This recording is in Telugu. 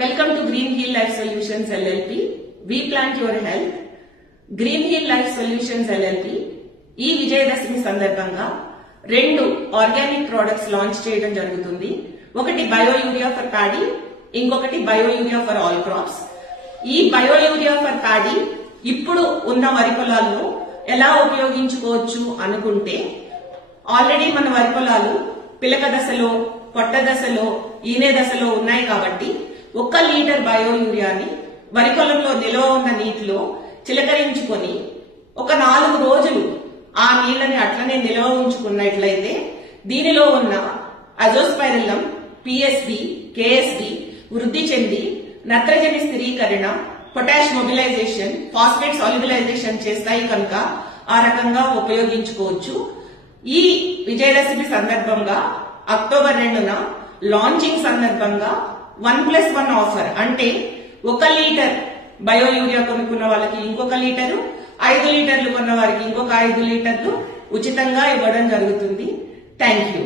Welcome to Green Hill Life Solutions LLP. We plant your health. Green Hill Life Solutions LLP ఈ విజయదశమి సందర్భంగా 2 ఆర్గానిక్ ప్రొడక్ట్స్ లాంచ్ చేయడం జరుగుతుంది. ఒకటి బయో యూరియా ఫర్ ప్యాడీ, ఇంకొకటి bio urea for all crops. ఈ బయో యూరియా ఫర్ ప్యాడీ ఇప్పుడు ఉన్న వరి పొలాల్లో ఎలా ఉపయోగించుకోవచ్చు అనుకుంటే, ఆల్రెడీ మన వరి పొలాలు పిలక దశలో, పొట్ట దశలో, ఈనె దశలో ఉన్నాయి కాబట్టి 1 లీటర్ బయో యూరియాని వరి పొలంలో నిల్వ ఉన్న నీటిలో చిలకరించుకొని ఒక 4 రోజులు ఆ నీళ్లని అట్లనే నిల్వ ఉంచుకున్నట్లయితే దీనిలో ఉన్న అజోస్పైరిల్లం, పిఎస్బి, కేఎస్బి వృద్ధి చెంది నత్రజని స్థిరీకరణ, పొటాష్ మొబిలైజేషన్, ఫాస్ఫేట్ సాల్యుబిలైజేషన్ చేస్తాయి కనుక ఆ రకంగా ఉపయోగించుకోవచ్చు. ఈ విజయదశమి సందర్భంగా అక్టోబర్ 2న లాంచింగ్ సందర్భంగా 1+1 ఆఫర్, అంటే 1 లీటర్ బయో యూరియా కొనుక్కున్న వాళ్ళకి ఇంకొక లీటరు, 5 లీటర్లు కొన్న వారికి ఇంకొక 5 లీటర్లు ఉచితంగా ఇవ్వడం జరుగుతుంది. Thank you.